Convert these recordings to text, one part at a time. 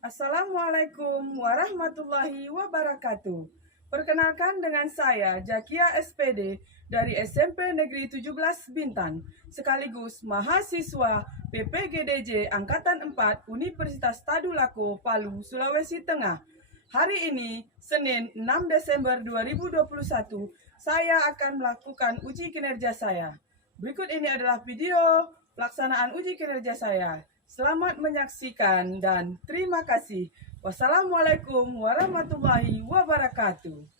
Assalamualaikum warahmatullahi wabarakatuh. Perkenalkan dengan saya Jakia SPD dari SMP Negeri 17 Bintan, sekaligus mahasiswa PPGDJ Angkatan 4 Universitas Tadulako, Palu, Sulawesi Tengah. Hari ini, Senin 6 Desember 2021, saya akan melakukan uji kinerja saya. Berikut ini adalah video pelaksanaan uji kinerja saya. Selamat menyaksikan dan terima kasih. Wassalamualaikum warahmatullahi wabarakatuh.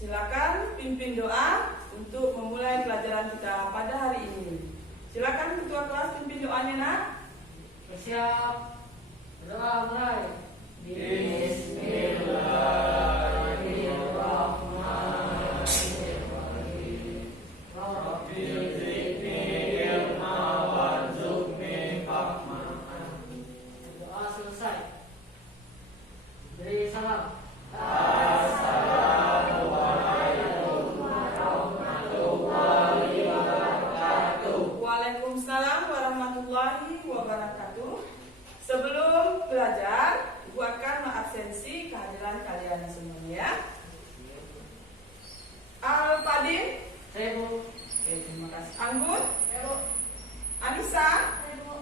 Silakan pimpin doa untuk memulai pelajaran kita pada hari ini. Silakan ketua kelas pimpin doanya, Nak. Bersiap. Berdoa mulai. Bismillahirrahmanirrahim. Rabbi zidni ilma warzuqni fahma. Doa selesai. Beri salam. Waalaikumsalam warahmatullahi wabarakatuh. Sebelum belajar, Ibu akan mengabsensi kehadiran kalian semuanya. Al-Fadil, Saya Bu. oke, terima kasih. Anggun, Saya Bu. Anissa, Saya Bu.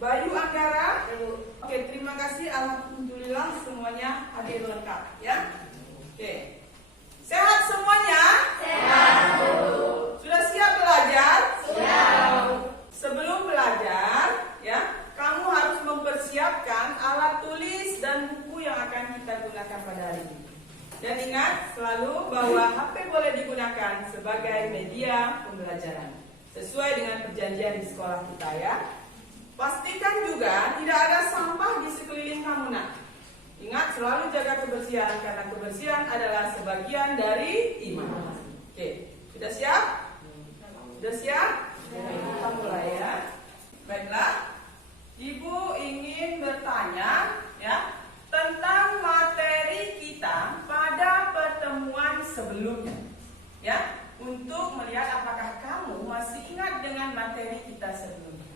Bayu Anggara, Saya Bu. oke, terima kasih. Alhamdulillah semuanya hadir lengkap ya. Oke, sehat semuanya? Sehat. Sudah siap belajar? Siap. Sebelum belajar, ya, kamu harus mempersiapkan alat tulis dan buku yang akan kita gunakan pada hari ini. Dan ingat selalu bahwa HP boleh digunakan sebagai media pembelajaran sesuai dengan perjanjian di sekolah kita ya. Pastikan juga tidak ada sampah di sekeliling kamu, Nak. Ingat selalu jaga kebersihan karena kebersihan adalah sebagian dari iman. Oke, sudah siap? Sudah siap? Kita mulai ya. Baiklah, Ibu ingin bertanya ya tentang materi kita pada pertemuan sebelumnya. Ya, untuk melihat apakah kamu masih ingat dengan materi kita sebelumnya.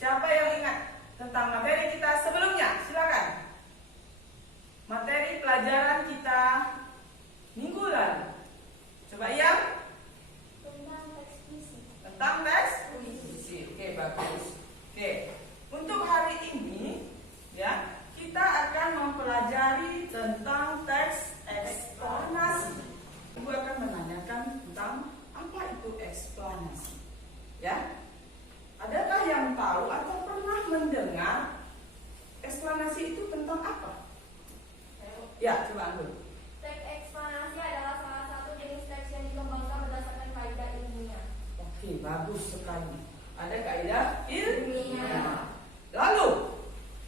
Siapa yang ingat tentang materi kita sebelumnya? Silakan. Materi pelajaran kita minggu lalu. Coba ya. Tentang teks puisi. Oke, bagus. Oke, untuk hari ini ya, kita akan mempelajari tentang teks eksplanasi. Ibu akan menanyakan tentang apa itu eksplanasi. Ya. Adakah yang tahu atau pernah mendengar eksplanasi itu tentang apa? Ya, coba Anggun. Teks eksplanasi adalah salah satu jenis teks yang dikembangkan berdasarkan kaidah ilmiah. Oke, bagus sekali. Ada kaidah ilmiah. Ilmiah. Lalu,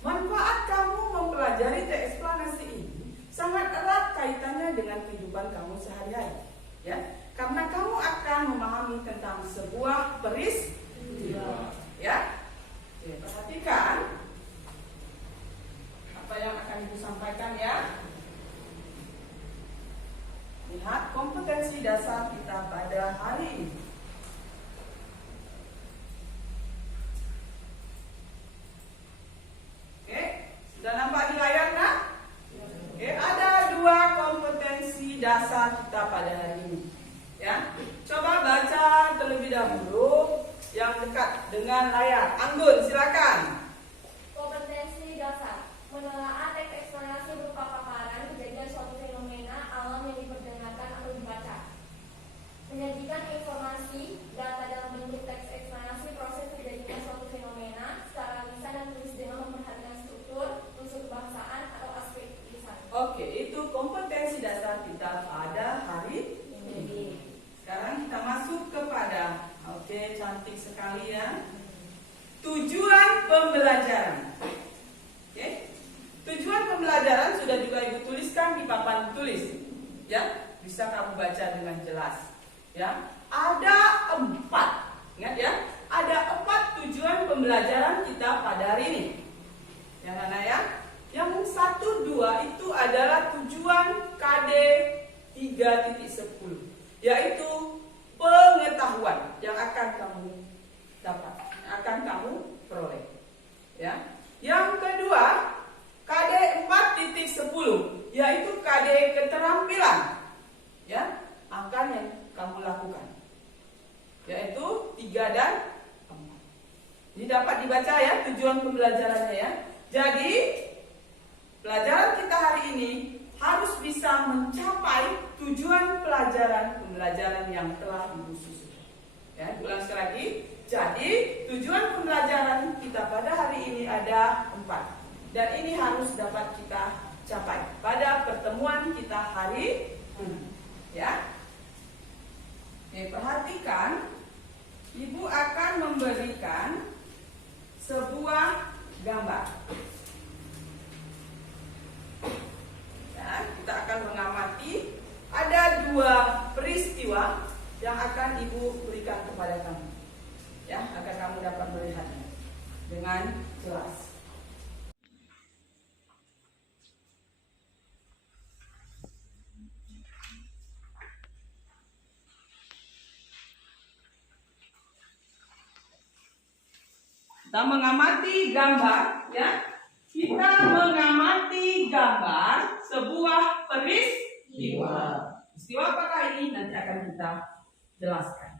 manfaat kamu mempelajari teks eksplanasi ini memahami tentang sebuah peristiwa. Ya, oke, perhatikan apa yang akan Ibu sampaikan ya. Lihat kompetensi dasar kita pada hari ini. Oke, sudah nampak di layar nak? Oke, ada dua kompetensi dasar kita pada hari ini. Ya, coba baca terlebih dahulu yang dekat dengan layar. Anggun, silakan. Kompetensi dasar. Menelaah teks eksplanasi berupa paparan kejadian suatu fenomena alam yang diperdengarkan atau dibaca. Menyajikan informasi, data dalam bentuk teks eksplanasi proses terjadinya suatu fenomena secara lisan dan tulis dengan memperhatikan struktur, unsur kebangsaan atau aspek lisan. Oke, itu kompetensi dasar kita pada hari ini. Sekarang kita masuk kepada, oke, cantik sekali ya, tujuan pembelajaran. Oke, tujuan pembelajaran sudah juga Ibu tuliskan di papan tulis. Ya, bisa kamu baca dengan jelas. Ya, ada 4. Ingat ya, ada 4 tujuan pembelajaran kita pada hari ini. Yang mana ya? Yang 1, 2 itu adalah tujuan KD 3.10, yaitu pengetahuan yang akan kamu dapat, yang akan kamu peroleh. Ya. Yang kedua, KD 4.10, yaitu KD keterampilan. Ya, akan yang kamu lakukan, yaitu 3 dan 4. Ini dapat dibaca ya tujuan pembelajarannya ya. Jadi pelajaran kita hari ini harus bisa mencapai tujuan pembelajaran yang telah Ibu susun. Ya, ulang sekali lagi. Jadi tujuan pembelajaran kita pada hari ini ada 4, dan ini harus dapat kita capai pada pertemuan kita hari ini. Ya. Oke, perhatikan, Ibu akan memberikan sebuah gambar. Ya, kita akan mengamati ada 2 peristiwa yang akan Ibu berikan kepada kamu. Ya, agar kamu dapat melihatnya dengan jelas. Kita mengamati gambar, ya. Kita mengamati gambar sebuah peristiwa. Peristiwa apakah ini? Nanti akan kita jelaskan.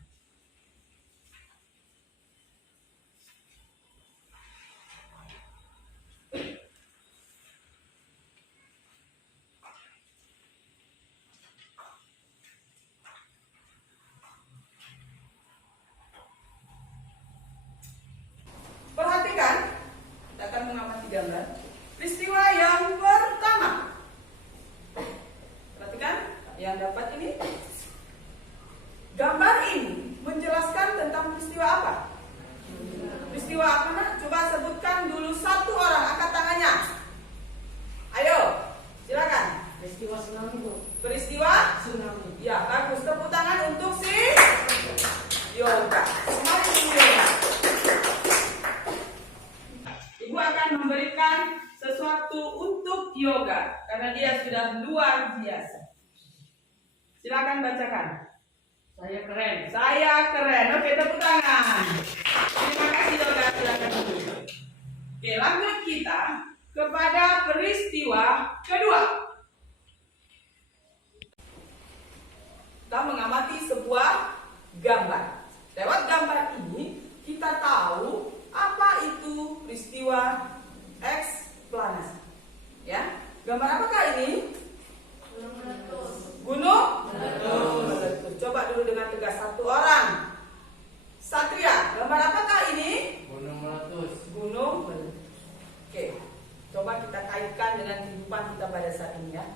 Perhatikan, kita akan mengamati gambar peristiwa yang pertama. Perhatikan yang dapat ini. Gambar ini menjelaskan tentang peristiwa apa? Peristiwa apa nak? Coba sebutkan dulu 1 orang, angkat tangannya. Ayo, silakan. Peristiwa tsunami, Bu. Peristiwa Tsunami. ya, bagus. Tepuk tangan untuk si Yoga. Mari dulu Yoga. Ibu akan memberikan sesuatu untuk Yoga karena dia sudah luar biasa. Silakan bacakan. Saya keren. Saya keren. Oke, tepuk tangan. Terima kasih Yoga. Silakan dulu. Oke, lanjut kita kepada peristiwa kedua. Kita mengamati sebuah gambar. Lewat gambar ini kita tahu apa itu peristiwa eksplanasi. Ya, gambar apakah ini? Gunung meletus. Gunung meletus. Coba dulu dengan tegas 1 orang. Satria, gambar apakah ini? Gunung meletus. Gunung meletus. Oke, coba kita kaitkan dengan kehidupan kita pada saat ini ya.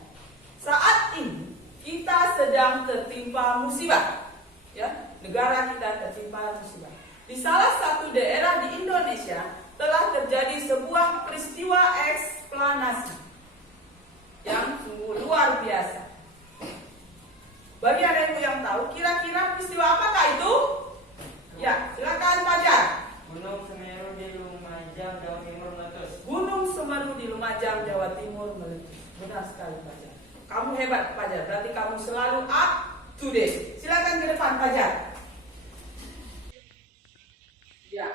Saat ini kita sedang tertimpa musibah. Ya, negara kita tertimpa musibah. Di salah satu daerah di Indonesia telah terjadi sebuah peristiwa eksplanasi yang sungguh luar biasa. Bagi adik yang tahu, kira-kira peristiwa apakah itu? Benar sekali Fajar. Kamu hebat Fajar, berarti kamu selalu up to date. Silakan ke depan Fajar. Ya,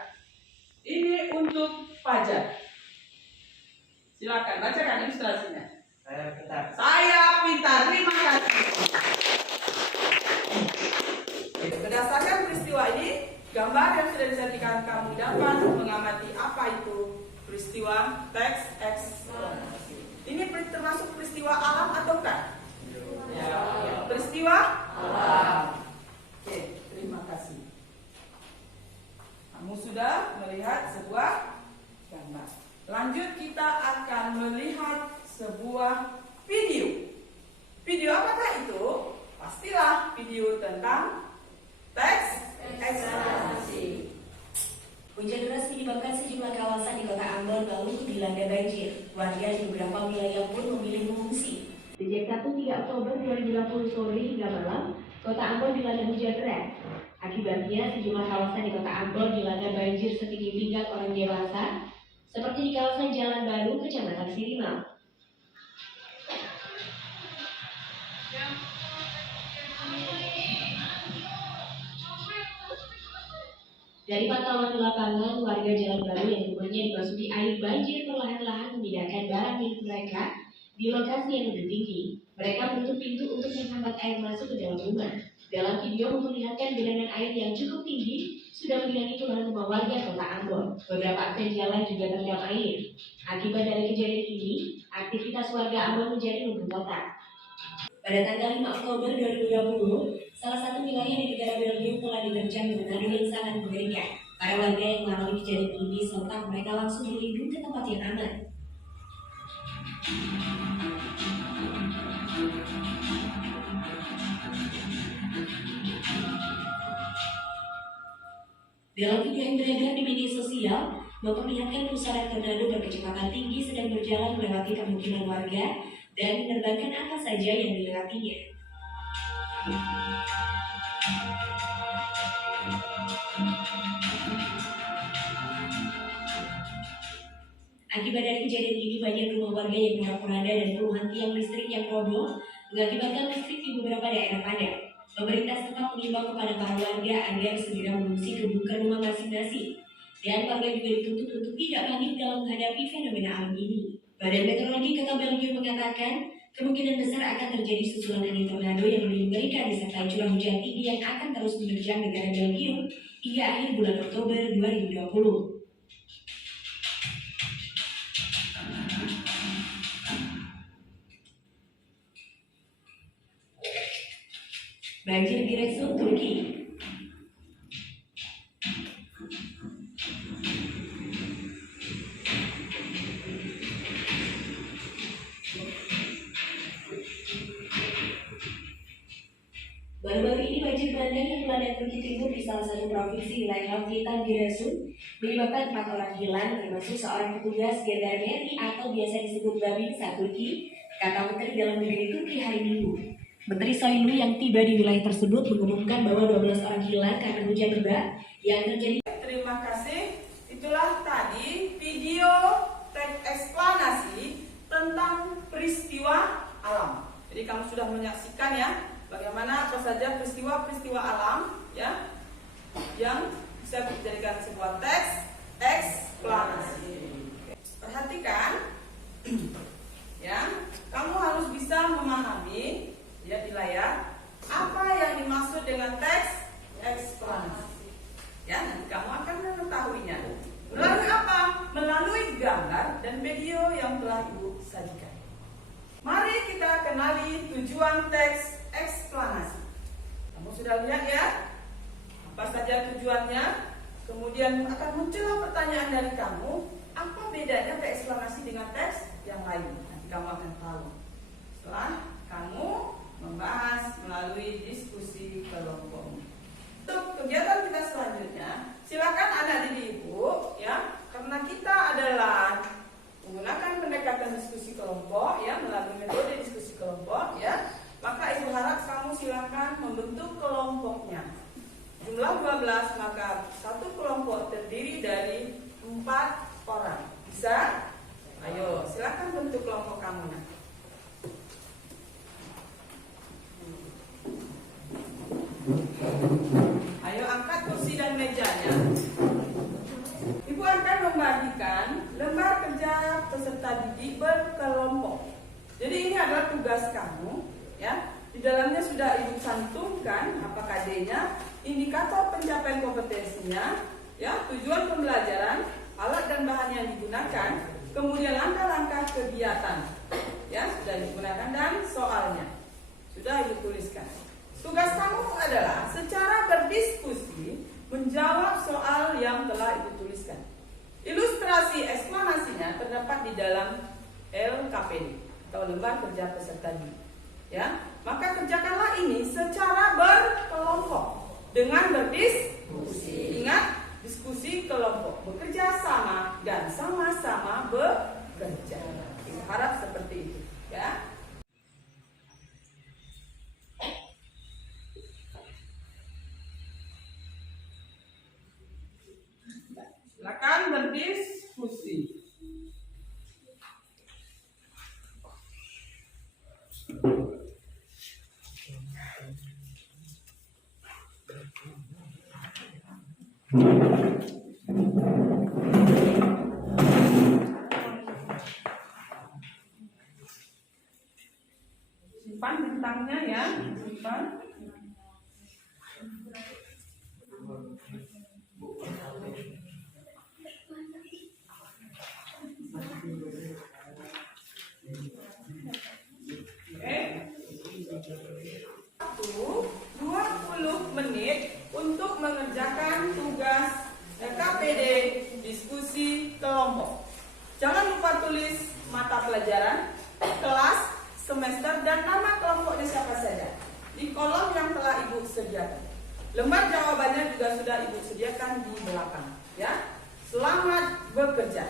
ini untuk Fajar. Silakan bacakan ilustrasinya. Saya pintar. Saya pintar, terima kasih. Berdasarkan peristiwa ini, gambar yang sudah disajikan kamu dapat mengamati apa itu peristiwa teks eksplorasi. Ini termasuk peristiwa alam ataukah? Ya. Peristiwa alam. Oke, terima kasih. Kamu sudah melihat sebuah gambar. Lanjut kita akan melihat sebuah video. Video apakah itu? Pastilah video tentang teks eksplorasi. Hujan deras menyebabkan sejumlah kawasan di Kota Ambon lalu dilanda banjir. Warga di beberapa wilayah pun memilih mengungsi. Sejak Sabtu 3 Oktober 2020 sore hingga malam, Kota Ambon dilanda hujan deras. Akibatnya sejumlah kawasan di Kota Ambon dilanda banjir setinggi pinggang orang dewasa, seperti di kawasan Jalan Baru, Kecamatan Sirimal. Dari pantauan di lapangan, warga Jalan Baru yang rumahnya dimasuki air banjir perlahan-lahan memindahkan barang milik mereka di lokasi yang lebih tinggi. Mereka menutup pintu untuk menghambat air masuk ke dalam rumah. Dalam video memperlihatkan genangan air yang cukup tinggi sudah menggenangi puluhan rumah warga Kota Ambon. Beberapa akses jalan juga terendam air. Akibat dari kejadian ini, aktivitas warga Ambon menjadi lumpuh total. Pada tanggal 5 Oktober 2020, salah satu wilayah di negara Belgium telah diterjang tornado yang sangat mengerikan. Para warga yang mengalami kejadian ini sontak mereka langsung berlindung ke tempat yang aman. Dalam video yang beredar di media sosial, memperlihatkan pusaran tornado berkecepatan tinggi sedang berjalan melewati permukiman warga dan menerbangkan apa saja yang dilewatinya. Akibat dari kejadian ini, banyak rumah warga yang porak-poranda dan puluhan tiang listrik yang roboh mengakibatkan listrik di beberapa daerah padam. Pemerintah setempat mengimbau kepada para warga agar segera mengungsi ke bunker rumah masing-masing, dan warga juga dituntut untuk tidak panik dalam menghadapi fenomena alam ini. Badan Meteorologi Kota Belgium mengatakan kemungkinan besar akan terjadi susulan angin tornado yang lebih mengerikan disertai curah hujan tinggi yang akan terus menerjang negara Belgium hingga akhir bulan Oktober 2020. Banjir di Giresun, Turki. Baru-baru ini banjir bandang yang melanda Turki Timur di salah satu provinsi wilayah Titan Giresun menyebabkan 4 orang hilang, termasuk seorang petugas gendarmeri atau biasa disebut Babinsa Turki, kata Menteri Dalam Negeri Turki hari Minggu. Menteri Soylu yang tiba di wilayah tersebut mengumumkan bahwa 12 orang hilang karena hujan lebat yang terjadi. Terima kasih. Itulah tadi video teks eksplanasi tentang peristiwa alam. Jadi kamu sudah menyaksikan ya bagaimana apa saja peristiwa-peristiwa alam ya yang bisa dijadikan sebuah teks eksplanasi. Perhatikan ya, kamu harus bisa memahami ya di layar apa yang dimaksud dengan teks eksplanasi. Ya, nanti kamu akan mengetahuinya. Melalui apa? Melalui gambar dan video yang telah Ibu sajikan. Mari kita kenali tujuan teks eksplanasi. Kamu sudah lihat ya? Apa saja tujuannya? Kemudian akan muncul pertanyaan dari kamu, apa bedanya teks eksplanasi dengan teks yang lain? Nanti kamu akan tahu setelah kamu membahas melalui diskusi kelompok. Untuk kegiatan kita selanjutnya, silakan anak didik Ibu ya, karena kita adalah menggunakan pendekatan diskusi kelompok ya, melalui metode diskusi kelompok ya, maka Ibu harap kamu silakan membentuk kelompoknya. Jumlah 12, maka satu kelompok terdiri dari 4 orang. Bisa? Ayo, silakan bentuk kelompok kamu. ini adalah tugas kamu, ya. Di dalamnya sudah Ibu cantumkan apa KD-nya, indikator pencapaian kompetensinya, ya, tujuan pembelajaran, alat dan bahan yang digunakan, kemudian langkah-langkah kegiatan, ya, sudah digunakan dan soalnya sudah Ibu tuliskan. Tugas kamu adalah secara berdiskusi menjawab soal yang telah Ibu tuliskan. Ilustrasi eksplanasinya terdapat di dalam LKPD atau lembar kerja peserta didik. Ya, maka kerjakanlah ini secara berkelompok dengan berdiskusi. Ingat, diskusi kelompok, bekerja sama dan sama-sama bekerja. Kita harap seperti itu, ya. Silakan berdiskusi. Simpan bintangnya ya, simpan. Oke. 20 menit untuk mengerjakan tugas KPD diskusi kelompok. Jangan lupa tulis mata pelajaran, kelas, semester, dan nama kelompoknya siapa saja di kolom yang telah Ibu sediakan. Lembar jawabannya juga sudah Ibu sediakan di belakang, ya. Selamat bekerja.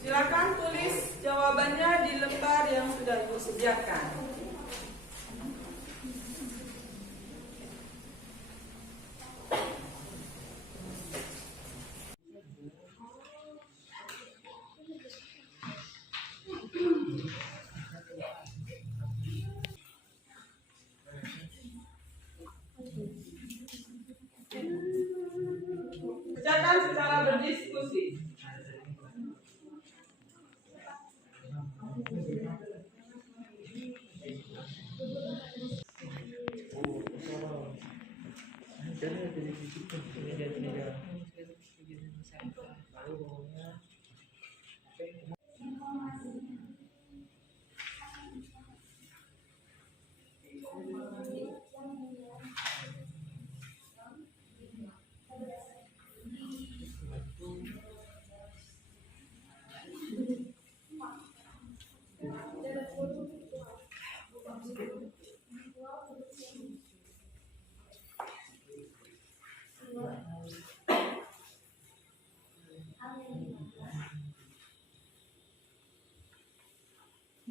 Silakan tulis jawabannya di lembar yang sudah Ibu sediakan. Kerjakan secara berdiskusi.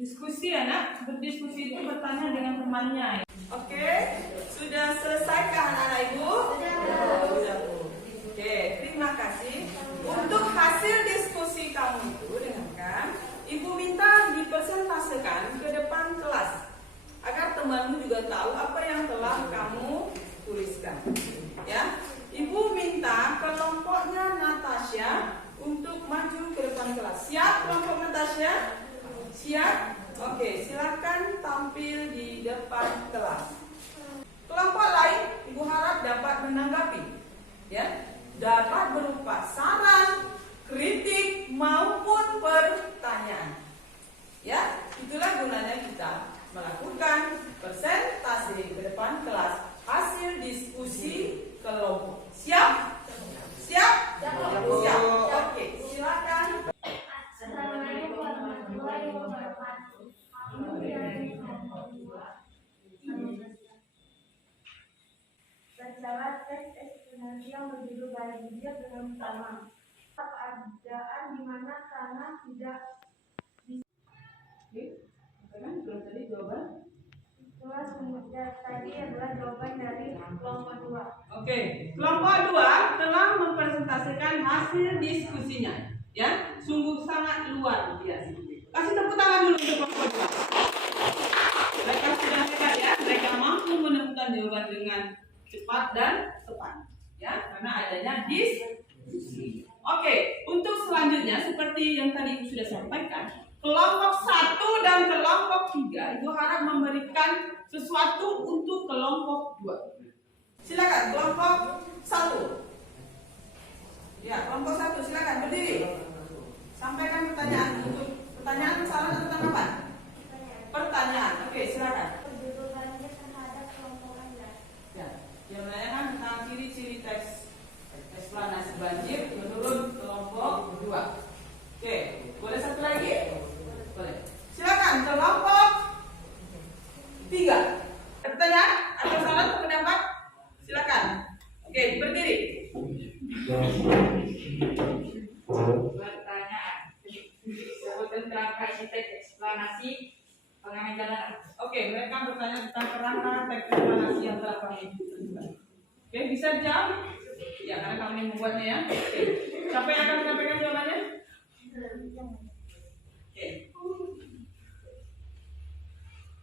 Diskusi anak, berdiskusi itu bertanya dengan temannya. Oke, sudah selesaikah anak-anak Ibu? Sudah. Oke, terima kasih. Untuk hasil diskusi kamu itu, dengarkan, Ibu minta dipresentasekan ke depan kelas agar temanmu juga tahu apa yang telah kamu tuliskan. Ya, Ibu minta kelompoknya Natasha untuk maju ke depan kelas. Siap kelompok Natasha? Siap? Oke, silakan tampil di depan kelas. Kelompok lain, Ibu harap dapat menanggapi, ya, dapat berupa saran, kritik maupun pertanyaan. Ya, itulah gunanya kita melakukan presentasi ke depan kelas hasil diskusi kelompok. Siap? Siap? Siap. Oke, silakan. Assalamualaikum warahmatullahi wabarakatuh. Terjawab tes eksplanasi yang berjudul Belajar dengan Bersama. Keadaan di mana tanah tidak Belum tadi jawaban. Itulah tadi adalah jawaban dari kelompok 2. Oke, kelompok 2 telah mempresentasikan hasil diskusinya. Ya, sungguh sangat luar biasa. Kasih tepuk tangan dulu untuk kelompok 2. Mereka sudah hebat ya, mereka mampu menemukan jawaban dengan cepat dan tepat. Ya, karena adanya diskusi. Oke, untuk selanjutnya seperti yang tadi Ibu sudah sampaikan, kelompok 1 dan kelompok 3 itu harap memberikan sesuatu untuk kelompok 2. Silakan kelompok 1. Ya, kelompok 1 silakan berdiri. Sampaikan pertanyaan untuk pertanyaan, saran atau tanggapan? Pertanyaan. Oke, silakan. Perbedaannya terhadap kelompok Anda. Ya, yang menanyakan tentang ciri-ciri teks eksplanasi banjir menurut kelompok 2. Oke, boleh satu lagi? Boleh. Silakan kelompok 3. Pertanyaan atau saran atau pendapat? Silakan. Oke, berdiri. Pertanyaan. Sebutkan kerangka teks eksplanasi pengamen jalanan. Oke, mereka bertanya tentang kerangka teks eksplanasi yang telah kami tentukan. Oke, bisa jawab? Ya, karena kami membuatnya ya. Oke. Siapa yang akan menyampaikan jawabannya? Oke.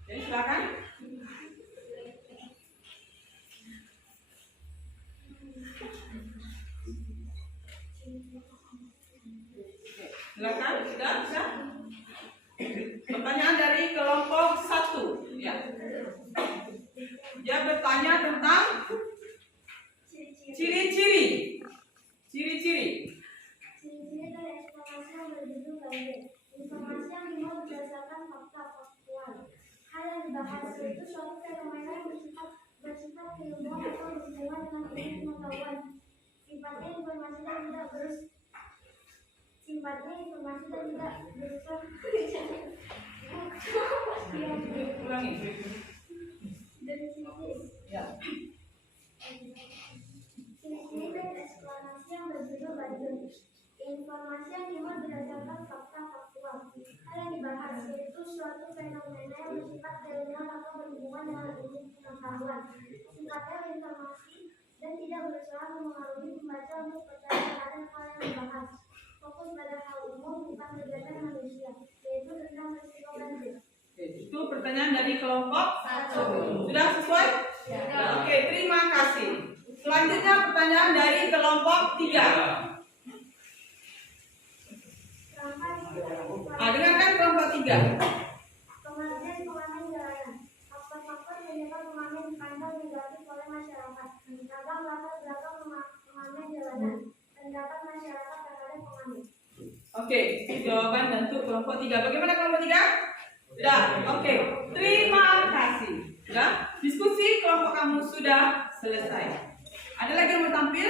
Oke, silakan. Silakan, sudah? Pertanyaan dari kelompok 1. Ya. Dia bertanya tentang ciri-ciri. Ciri-ciri dari eksplanasi yang berjudul banjir. Informasi yang dimuat berdasarkan fakta faktual. Hal yang dibahas itu suatu fenomena yang bersifat keilmuan atau berhubungan dengan ilmu pengetahuan. Sifatnya informasi dan tidak berunsur Ulangi. Ya. Ciri-ciri dari eksplanasi yang berjudul banjir. Informasi yang dimuat berdasarkan fakta faktual. Hal yang dibahas yaitu suatu fenomena yang bersifat keilmuan atau berhubungan dengan ilmu pengetahuan. Sifatnya informasi dan tidak berusaha mempengaruhi pembaca untuk percaya terhadap hal yang dibahas. Fokus pada hal umum bukan kegiatan manusia, yaitu tentang risiko banjir. Itu pertanyaan dari kelompok 1. Sudah sesuai? Ya. Oke, terima kasih. Selanjutnya pertanyaan dari kelompok 3. Dengarkan kelompok 3. Pengertian pengamen jalanan. Faktor-faktor penyebab pengamen dipandang negatif oleh masyarakat. Ragam latar belakang pengamen jalanan. Pendapat masyarakat terhadap pengamen. Oke, jawaban untuk kelompok 3. Bagaimana kelompok 3? Sudah. Oke, terima kasih. Sudah. Diskusi kelompok kamu sudah selesai. Ada lagi yang mau tampil?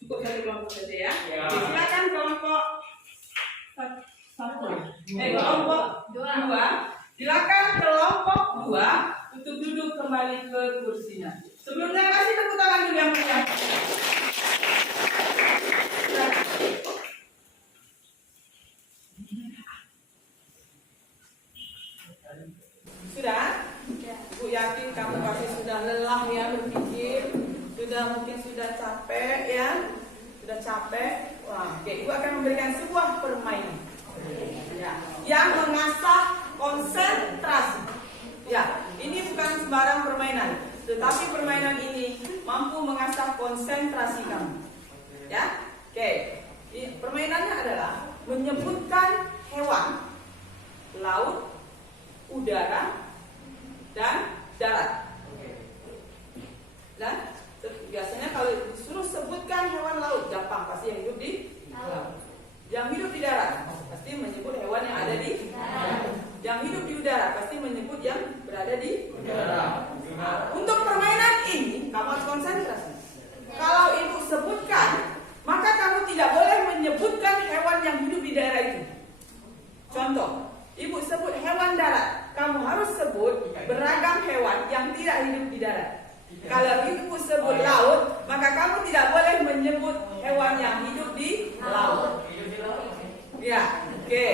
Cukup satu kelompok saja ya. Oke, silakan kelompok 1. Kelompok 2. Silakan kelompok 2 untuk duduk kembali ke kursinya. Sebelumnya kasih tepuk tangan dulu yang mulia. Sudah? Ibu yakin kamu pasti sudah lelah ya berpikir, mungkin sudah capek ya, sudah capek. Wah, oke, Ibu akan memberikan sebuah permainan ya, yang mengasah konsentrasi. Ya, ini bukan sembarang permainan, tetapi permainan ini mampu mengasah konsentrasi kamu. Ya, oke. Permainannya adalah menyebutkan hewan, laut, udara, dan darat. Dan biasanya kalau disuruh sebutkan hewan laut, gampang, pasti yang hidup di laut. Yang hidup di darat pasti menyebut hewan yang ada di darat. Yang hidup di udara pasti menyebut yang berada di udara. Nah, untuk permainan ini kamu harus konsentrasi. Kalau ibu sebutkan, maka kamu tidak boleh menyebutkan hewan yang hidup di daerah itu. Contoh, ibu sebut hewan darat, kamu harus sebut beragam hewan yang tidak hidup di darat. Kalau ibu sebut laut, maka kamu tidak boleh menyebut hewan yang hidup di laut. Ya, oke.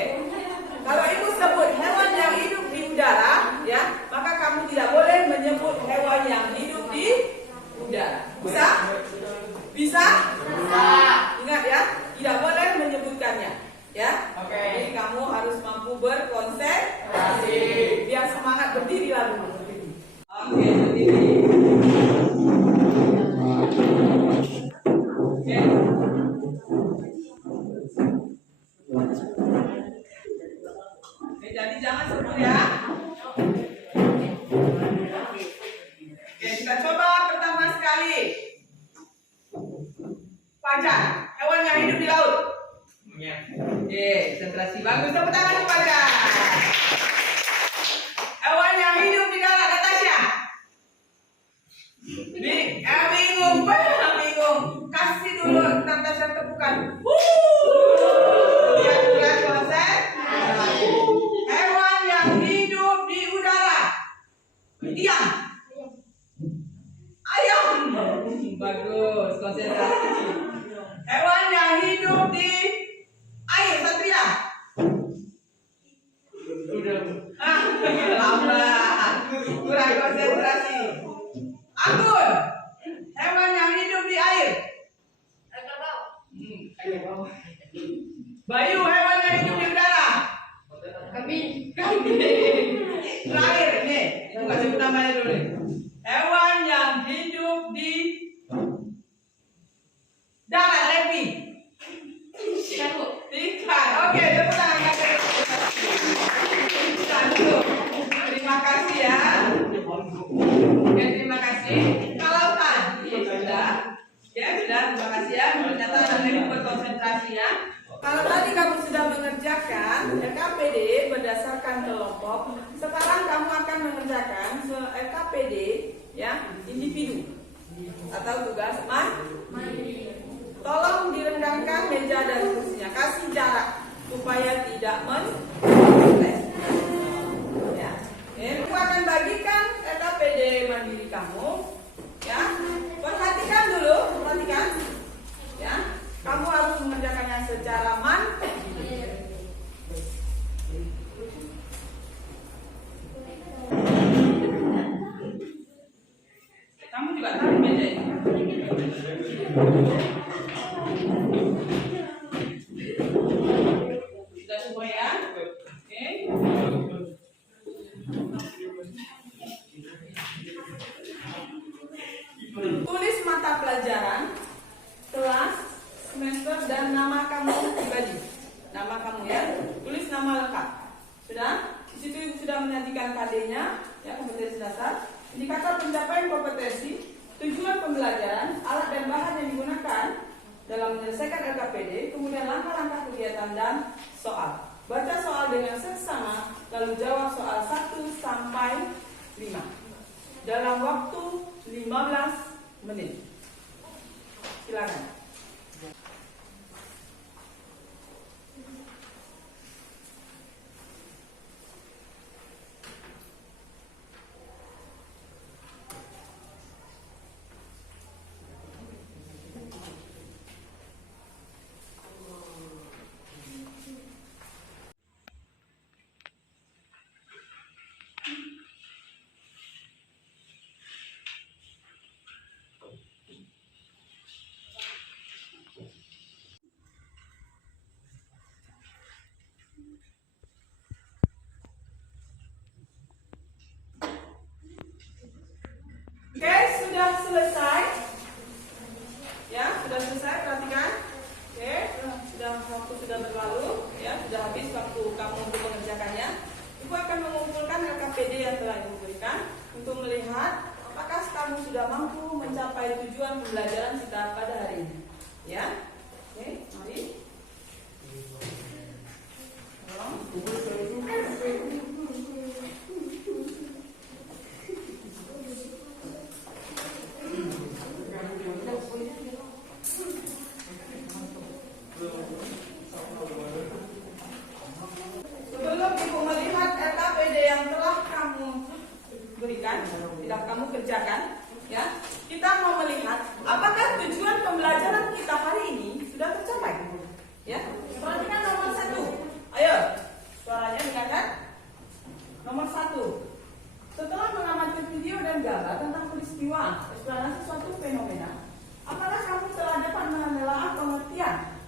Kalau ibu sebut hewan yang hidup di udara, ya, maka kamu tidak boleh menyebut hewan yang hidup di udara. Bisa? Bisa? Bisa. Ingat ya, tidak boleh menyebutkannya. Ya. Oke. Jadi kamu harus mampu berkoordinasi. betul ya. Oke, kita coba pertama sekali. Pacar, hewan yang hidup di laut. Oke, konsentrasi bagus. Tepuk tangan untuk pacar. Hewan yang hidup di darat, Natasha. Bingung. Kasih dulu Natasha tepukan. Lihat konsen. Hewan yang hidup di udara. Diam. Ayam. Bagus, konsentrasi. Hewan yang hidup di air, Satria. Lambat. Kurang konsentrasi. Anggun. Hewan yang hidup di air. Bayu, hewan yang hidup di udara. Kambing. Terakhir ini, bukan sebut namanya dulu nih. Hewan yang hidup di darat, Levi. Ikan. Oke, tepuk tangan kakak. Ikan dulu. Terima kasih ya. Oke, terima kasih. Kalau tadi sudah, terima kasih ya. Ternyata nanti berkonsentrasi ya. Kalau tadi kamu sudah mengerjakan LKPD berdasarkan kelompok, sekarang kamu akan mengerjakan LKPD ya individu atau tugas mandiri. Tolong direndahkan meja dan kursinya, kasih jarak supaya tidak menempel. Ya, aku akan bagikan LKPD mandiri kamu. Ya, perhatikan dulu, ya. Kamu harus mengerjakannya secara mandiri. Kamu juga tahu meja ini. Sudah semua ya? Oke. Tulis mata pelajaran, kelas, semester dan nama kamu pribadi. Nama kamu ya. Tulis nama lengkap. Sudah? Di situ ibu sudah menyajikan KD-nya, ya, kompetensi dasar, indikator pencapaian kompetensi, tujuan pembelajaran, alat dan bahan yang digunakan dalam menyelesaikan LKPD, kemudian langkah-langkah kegiatan dan soal. Baca soal dengan seksama, lalu jawab soal 1 sampai 5 dalam waktu 15 menit. Silakan. Oke, sudah selesai. Ya, sudah selesai, perhatikan. Oke, waktu sudah berlalu, ya, sudah habis waktu kamu untuk mengerjakannya. Ibu akan mengumpulkan LKPD yang telah Ibu berikan untuk melihat apakah kamu sudah mampu mencapai tujuan pembelajaran kita pada hari ini. Ya. Oke, mari. Sebelum Ibu melihat LKPD yang telah kamu berikan, tidak kamu kerjakan, ya, kita mau melihat apakah tujuan pembelajaran kita hari ini sudah tercapai. Ya, perhatikan nomor 1. Ayo, suaranya dengarkan. Nomor 1. Setelah mengamati video dan gambar tentang peristiwa eksplanasi suatu fenomena, apakah kamu telah dapat menelaah pengertian?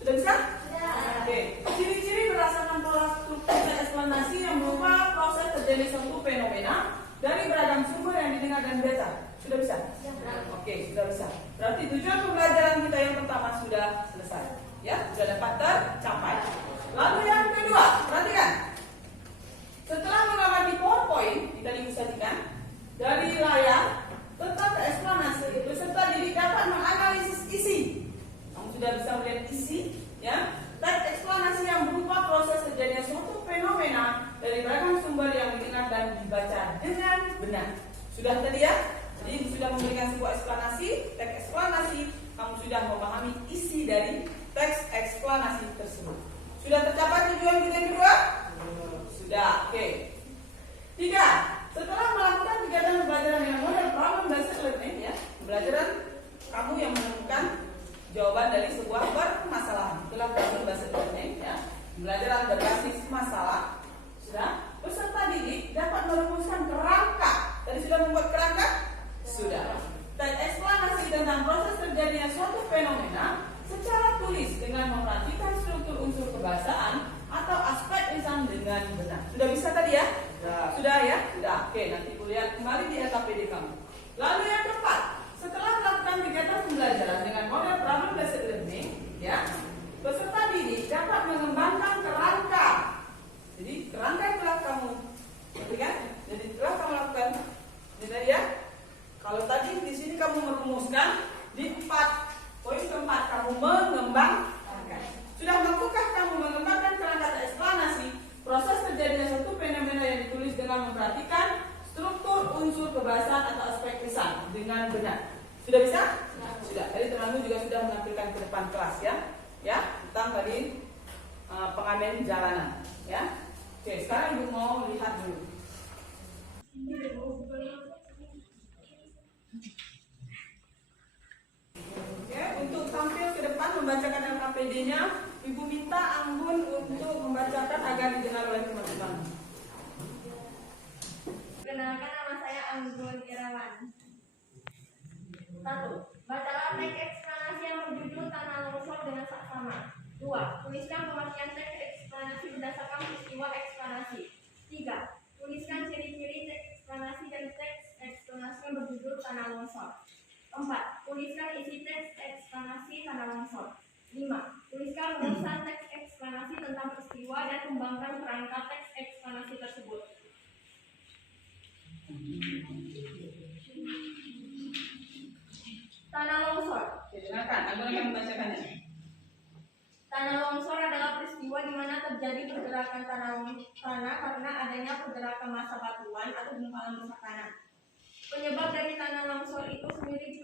Sudah bisa? Ya. Oke. Ciri-ciri berdasarkan pola struktur eksplanasi yang berupa proses terjadi suatu fenomena dari beragam sumber yang didengar dan dibaca. Sudah bisa? Ya. Oke, sudah bisa. Berarti tujuan pembelajaran kita yang pertama sudah selesai. Ya, sudah dapat tercapai. Lalu yang kedua, perhatikan. sudah bisa melihat isi, ya. Teks eksplanasi yang berupa proses terjadinya suatu fenomena dari beragam sumber yang didengar dan dibaca dengan benar. Sudah tadi ya? Jadi sudah memberikan sebuah eksplanasi, teks eksplanasi, kamu sudah memahami isi dari teks eksplanasi tersebut. Sudah tercapai tujuan kita yang kedua? Sudah, oke. 3. Setelah melakukan kegiatan pembelajaran dengan model problem based learning, ya, pembelajaran kamu yang menemukan jawaban dari sebuah permasalahan. Itulah problem based learning, ya. Pembelajaran berbasis masalah. Sudah. Peserta didik dapat merumuskan kerangka. Tadi sudah membuat kerangka? Sudah. Teks eksplanasi tentang proses terjadinya suatu fenomena secara tulis dengan memperhatikan struktur unsur kebahasaan atau aspek lisan dengan benar. Sudah bisa tadi ya? Sudah ya? Sudah. Oke, nanti kulihat kembali di LKPD kamu. Lalu yang keempat, setelah melakukan kegiatan pembelajaran dengan model problem based learning, ya, peserta didik dapat mengembangkan kerangka. Jadi kerangka yang telah kamu, ngerti kan? Jadi telah kamu lakukan, ini ya. Kalau tadi di sini kamu merumuskan di 4 poin keempat kamu mengembangkan. Sudah mampukah kamu mengembangkan kerangka eksplanasi proses terjadinya suatu fenomena yang ditulis dengan memperhatikan struktur unsur kebahasaan atau aspek lisan dengan benar? Sudah bisa? Sudah. Tadi teman-teman juga sudah menampilkan ke depan kelas ya. Ya, tentang tadi pengamen jalanan. Ya. Oke, sekarang Ibu mau lihat dulu. Oke, untuk tampil ke depan membacakan LKPD-nya, Ibu minta Anggun untuk membacakan agar didengar oleh teman-teman. Perkenalkan, nama saya Anggun Irawan. 1. Bacalah teks eksplanasi yang berjudul Tanah Longsor dengan saksama. 2. Tuliskan pengertian teks eksplanasi berdasarkan peristiwa eksplanasi. 3. Tuliskan ciri-ciri teks eksplanasi dan teks eksplanasi yang berjudul Tanah Longsor. 4. Tuliskan isi teks eksplanasi Tanah Longsor. 5. Tuliskan rumusan teks eksplanasi tentang peristiwa dan kembangkan kerangka teks eksplanasi tersebut. Tanah longsor. Silakan, Anggun akan membacakannya. Tanah longsor adalah peristiwa di mana terjadi pergerakan tanah karena adanya pergerakan massa batuan atau gumpalan besar tanah. Penyebab dari tanah longsor itu sendiri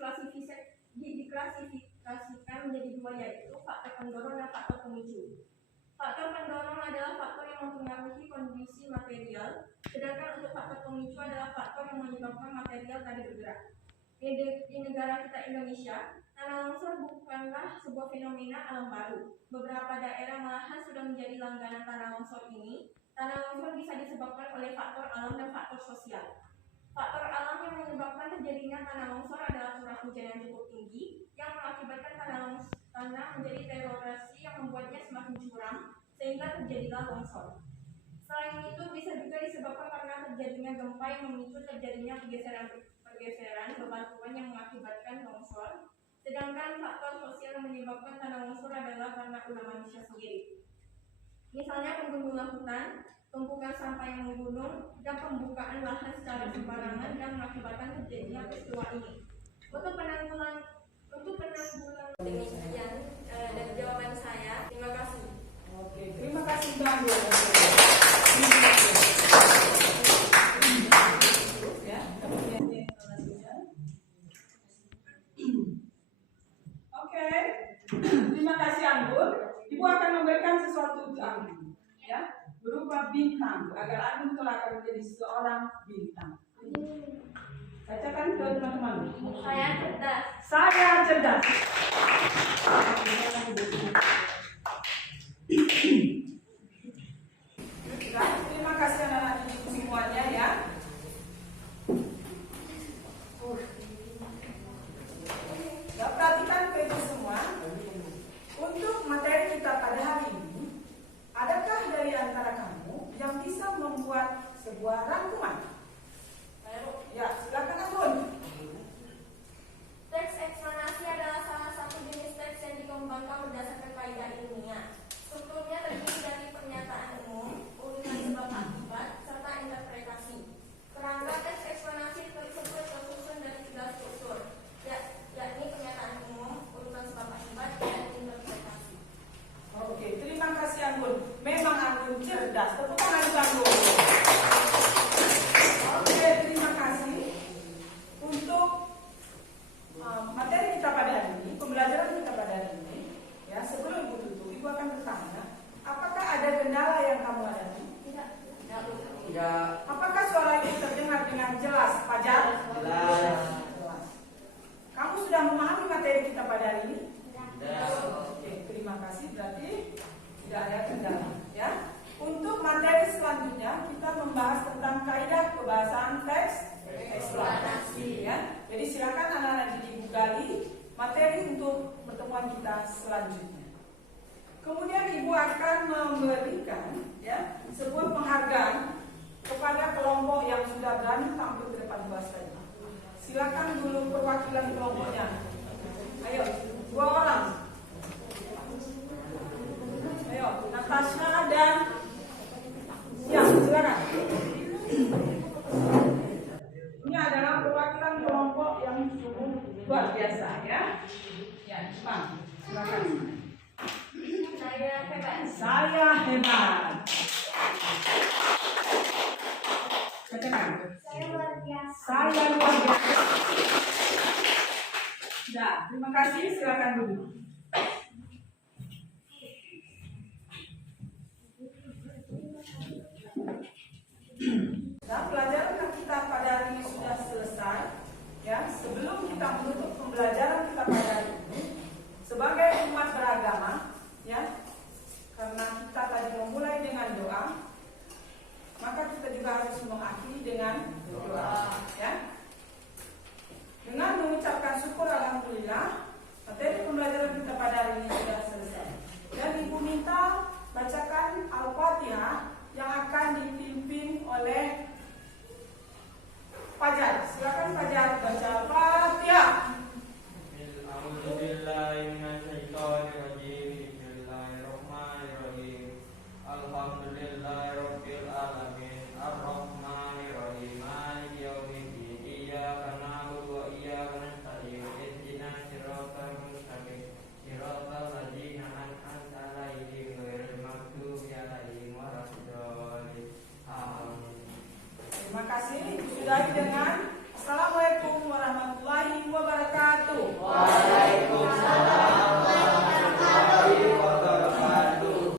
diklasifikasikan menjadi 2, yaitu faktor pendorong dan faktor pemicu. Faktor pendorong adalah faktor yang mempengaruhi kondisi material, sedangkan untuk faktor pemicu adalah faktor yang menyebabkan material tadi bergerak. Di negara kita Indonesia, tanah longsor bukanlah sebuah fenomena alam baru. Beberapa daerah malahan sudah menjadi langganan tanah longsor ini. Tanah longsor bisa disebabkan oleh faktor alam dan faktor sosial. Faktor alam yang menyebabkan terjadinya tanah longsor adalah curah hujan yang cukup tinggi yang mengakibatkan tanah menjadi erosi yang membuatnya semakin curam sehingga terjadilah longsor. Selain itu bisa juga disebabkan karena terjadinya gempa yang memicu terjadinya pergeseran bebatuan yang mengakibatkan longsor. Sedangkan faktor sosial yang menyebabkan tanah longsor adalah karena ulah manusia sendiri. Misalnya penggundulan hutan, tumpukan sampah yang menggunung, dan pembukaan lahan secara sembarangan yang mengakibatkan terjadinya peristiwa ini. Untuk penanggulangan demikian dari jawaban saya. Terima kasih. Oke, terima kasih Bang. Ya, oke, terima kasih Anggun. Ibu akan memberikan sesuatu untuk Anggun, ya, berupa bintang agar Anggun kelak akan menjadi seorang bintang. Bacakan ke teman-teman. Saya cerdas. Saya cerdas. Terima kasih anak-anak didik semuanya ya. Perhatikan ke itu semua. Untuk materi kita pada hari ini, adakah dari antara kamu yang bisa membuat sebuah rangkuman? Ya, silakan Anggun. Teks eksplanasi adalah salah satu jenis teks yang dikembangkan berdasarkan kaidah ilmiah. Strukturnya terdiri dari pernyataan umum, urutan sebab akibat, serta interpretasi. Kerangka teks eksplanasi tersebut tersusun dari 3 struktur, yakni pernyataan umum, urutan sebab akibat, dan interpretasi. Tidak. Apakah suara itu terdengar dengan jelas, Fajar? Jelas. Kamu sudah memahami materi kita pada hari ini? Tidak. Oke, terima kasih. Berarti tidak ada kendala, ya. Untuk materi selanjutnya kita membahas tentang kaidah pembahasan teks eksplanasi, ya. Jadi silakan anak-anak didik gali materi untuk pertemuan kita selanjutnya. Kemudian Ibu akan memberikan, ya, sebuah penghargaan kepada kelompok yang sudah berani tampil ke depan kelas tadi. Silakan dulu perwakilan kelompoknya. Ayo, 2 orang. Ayo, Natasha dan ya, silakan. Ini adalah perwakilan kelompok yang cukup luar biasa, ya. Ya, Jepang. Silakan. Saya hebat. Saya hebat. Katakan. Saya luar biasa. Saya luar biasa. Ya, terima kasih. Silakan duduk. Nah, pelajaran yang kita pada hari ini sudah selesai. Ya, sebelum kita menutup pembelajaran kita pada hari ini, sebagai umat beragama, ya, karena kita tadi memulai dengan doa, maka kita juga harus mengakhiri dengan doa, ya. Dengan mengucapkan syukur alhamdulillah, materi pembelajaran kita pada hari ini sudah selesai. Dan Ibu minta bacakan Al-Fatihah yang akan dipimpin oleh Fajar. Silakan Fajar baca Al-Fatihah. Terima kasih. Sudahi dengan Assalamualaikum